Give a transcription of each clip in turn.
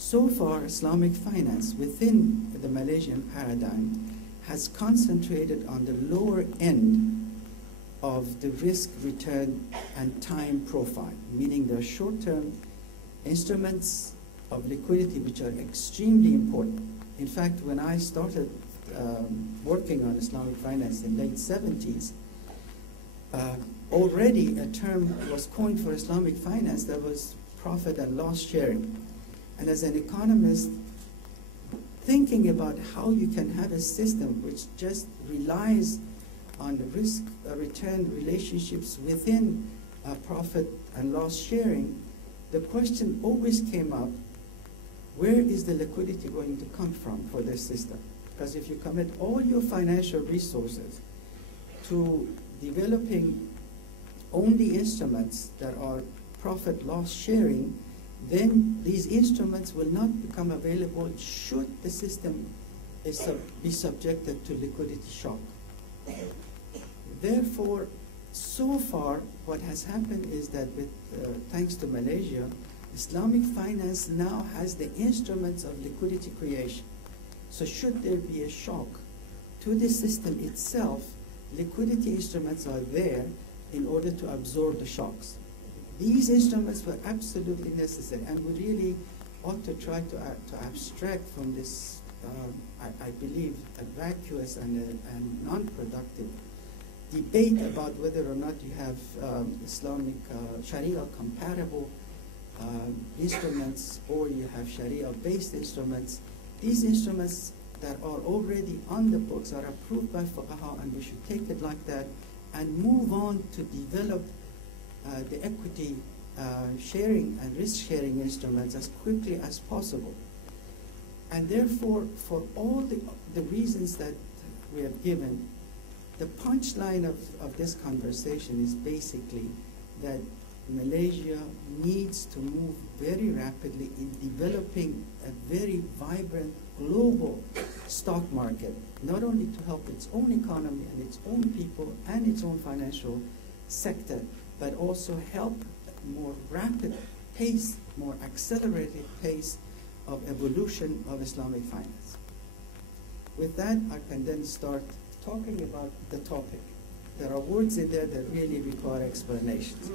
So far, Islamic finance within the Malaysian paradigm has concentrated on the lower end of the risk, return, and time profile, meaning the short-term instruments of liquidity which are extremely important. In fact, when I started working on Islamic finance in late 70s, already a term was coined for Islamic finance that was profit and loss sharing. And as an economist, thinking about how you can have a system which just relies on the risk-return relationships within profit and loss sharing, the question always came up, where is the liquidity going to come from for this system? Because if you commit all your financial resources to developing only instruments that are profit-loss sharing, then these instruments will not become available should the system be subjected to liquidity shock. Therefore, so far, what has happened is that with, thanks to Malaysia, Islamic finance now has the instruments of liquidity creation. So should there be a shock to the system itself, liquidity instruments are there in order to absorb the shocks. These instruments were absolutely necessary, and we really ought to try to abstract from this, I believe, a vacuous and non-productive debate about whether or not you have Islamic Sharia-compatible instruments or you have Sharia-based instruments. These instruments that are already on the books are approved by fuqaha, and we should take it like that and move on to develop the equity sharing and risk sharing instruments as quickly as possible. And therefore, for all the reasons that we have given, the punchline of this conversation is basically that Malaysia needs to move very rapidly in developing a very vibrant global stock market, not only to help its own economy and its own people and its own financial sector, but also help more rapid pace, more accelerated pace of evolution of Islamic finance. With that, I can then start talking about the topic. There are words in there that really require explanations.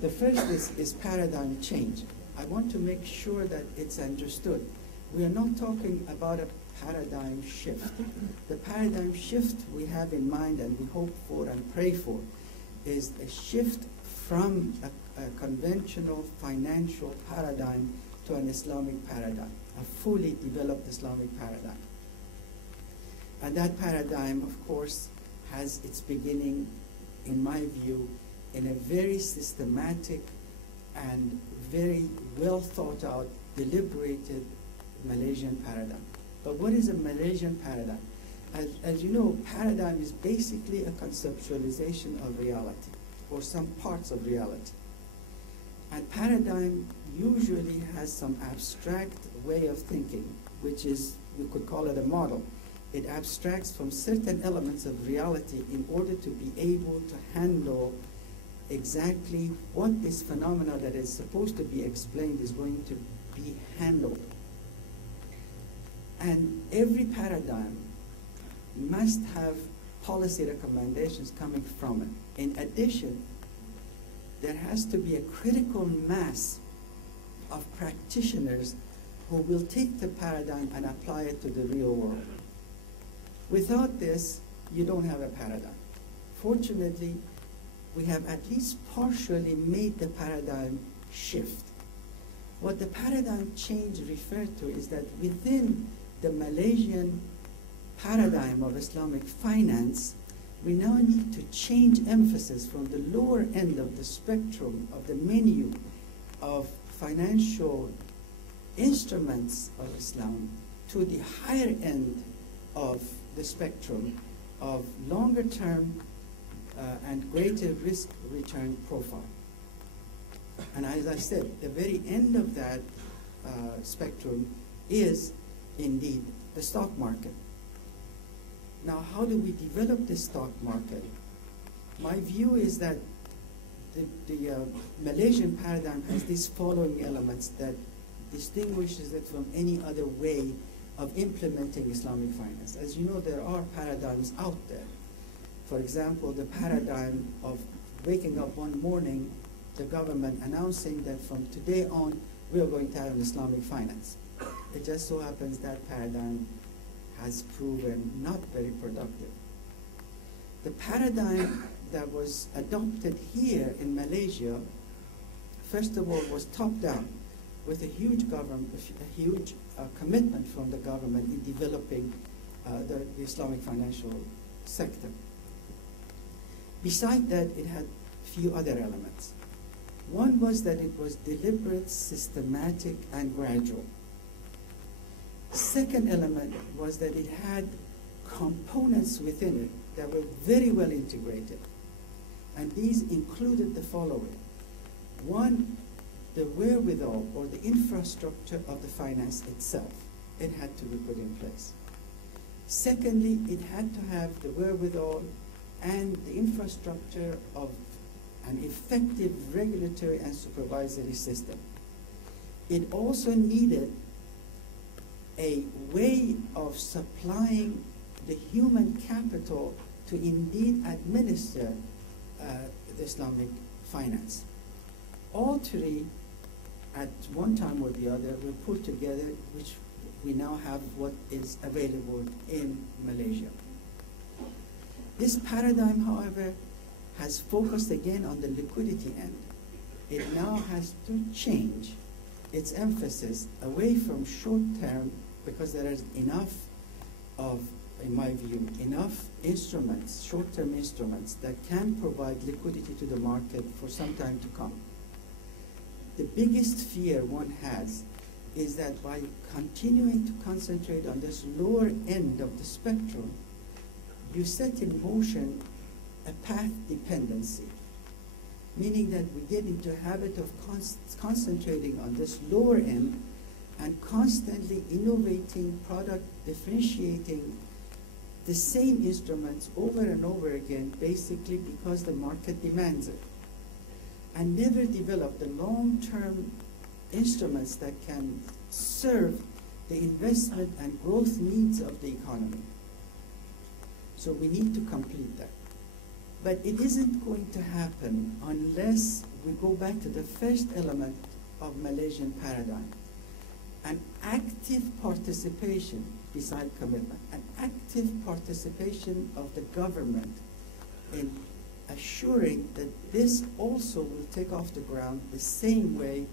The first is paradigm change. I want to make sure that it's understood. We are not talking about a paradigm shift. The paradigm shift we have in mind and we hope for and pray for is a shift from a conventional financial paradigm to an Islamic paradigm, a fully developed Islamic paradigm. And that paradigm, of course, has its beginning, in my view, in a very systematic and very well thought out, deliberated Malaysian paradigm. But what is a Malaysian paradigm? As you know, paradigm is basically a conceptualization of reality, or some parts of reality. And paradigm usually has some abstract way of thinking, which is, we could call it a model. It abstracts from certain elements of reality in order to be able to handle exactly what this phenomena that is supposed to be explained is going to be handled. And every paradigm must have policy recommendations coming from it. In addition, there has to be a critical mass of practitioners who will take the paradigm and apply it to the real world. Without this, you don't have a paradigm. Fortunately, we have at least partially made the paradigm shift. What the paradigm change referred to is that within the Malaysian paradigm of Islamic finance, we now need to change emphasis from the lower end of the spectrum of the menu of financial instruments of Islam to the higher end of the spectrum of longer term and greater risk return profile. And as I said, the very end of that spectrum is indeed the stock market. Now, how do we develop this stock market? My view is that the Malaysian paradigm has these following elements that distinguishes it from any other way of implementing Islamic finance. As you know, there are paradigms out there. For example, the paradigm of waking up one morning, the government announcing that from today on, we are going to have an Islamic finance. It just so happens that paradigm has proven not very productive. The paradigm that was adopted here in Malaysia, first of all, was top-down, with a huge commitment from the government in developing the Islamic financial sector. Besides that, it had few other elements. One was that it was deliberate, systematic, and gradual. Second element was that it had components within it that were very well integrated. And these included the following. One, the wherewithal or the infrastructure of the finance itself. It had to be put in place. Secondly, it had to have the wherewithal and the infrastructure of an effective regulatory and supervisory system. It also needed a way of supplying the human capital to indeed administer the Islamic finance. All three, at one time or the other, were put together, which we now have what is available in Malaysia. This paradigm, however, has focused again on the liquidity end. It now has to change its emphasis away from short-term, because there is enough of, in my view, enough instruments, short-term instruments, that can provide liquidity to the market for some time to come. The biggest fear one has is that by continuing to concentrate on this lower end of the spectrum, you set in motion a path dependency, meaning that we get into a habit of concentrating on this lower end and constantly innovating, product differentiating the same instruments over and over again, basically because the market demands it, and never develop the long-term instruments that can serve the investment and growth needs of the economy. So we need to complete that. But it isn't going to happen unless we go back to the first element of Malaysian paradigm. An active participation, beside commitment, an active participation of the government in assuring that this also will take off the ground the same way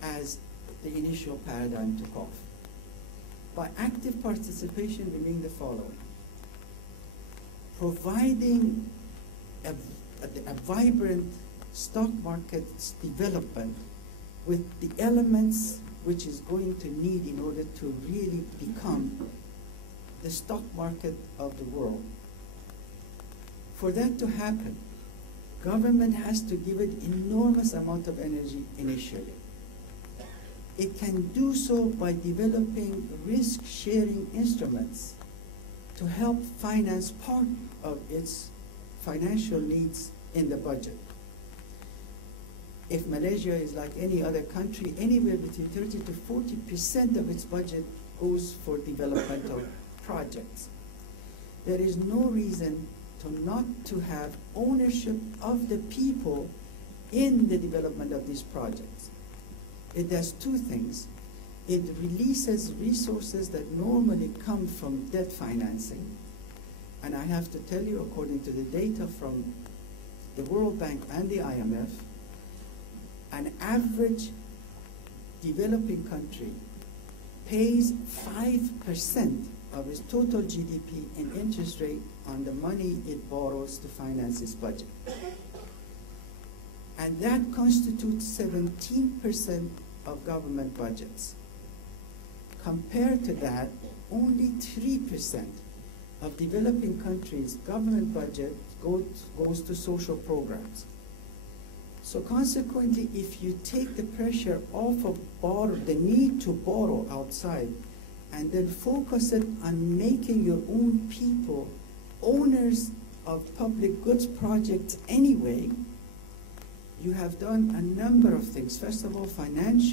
as the initial paradigm took off. By active participation, we mean the following. Providing a vibrant stock market development with the elements which is going to need in order to really become the stock market of the world. For that to happen, government has to give it enormous amount of energy initially. It can do so by developing risk-sharing instruments to help finance part of its financial needs in the budget. If Malaysia is like any other country, anywhere between 30 to 40% of its budget goes for developmental projects. There is no reason not to have ownership of the people in the development of these projects. It does two things. It releases resources that normally come from debt financing. And I have to tell you, according to the data from the World Bank and the IMF, an average developing country pays 5% of its total GDP in interest rate on the money it borrows to finance its budget. And that constitutes 17% of government budgets. Compared to that, only 3% of developing countries' government budget goes to social programs. So consequently, if you take the pressure off of the need to borrow outside, and then focus it on making your own people owners of public goods projects anyway, you have done a number of things. First of all, financial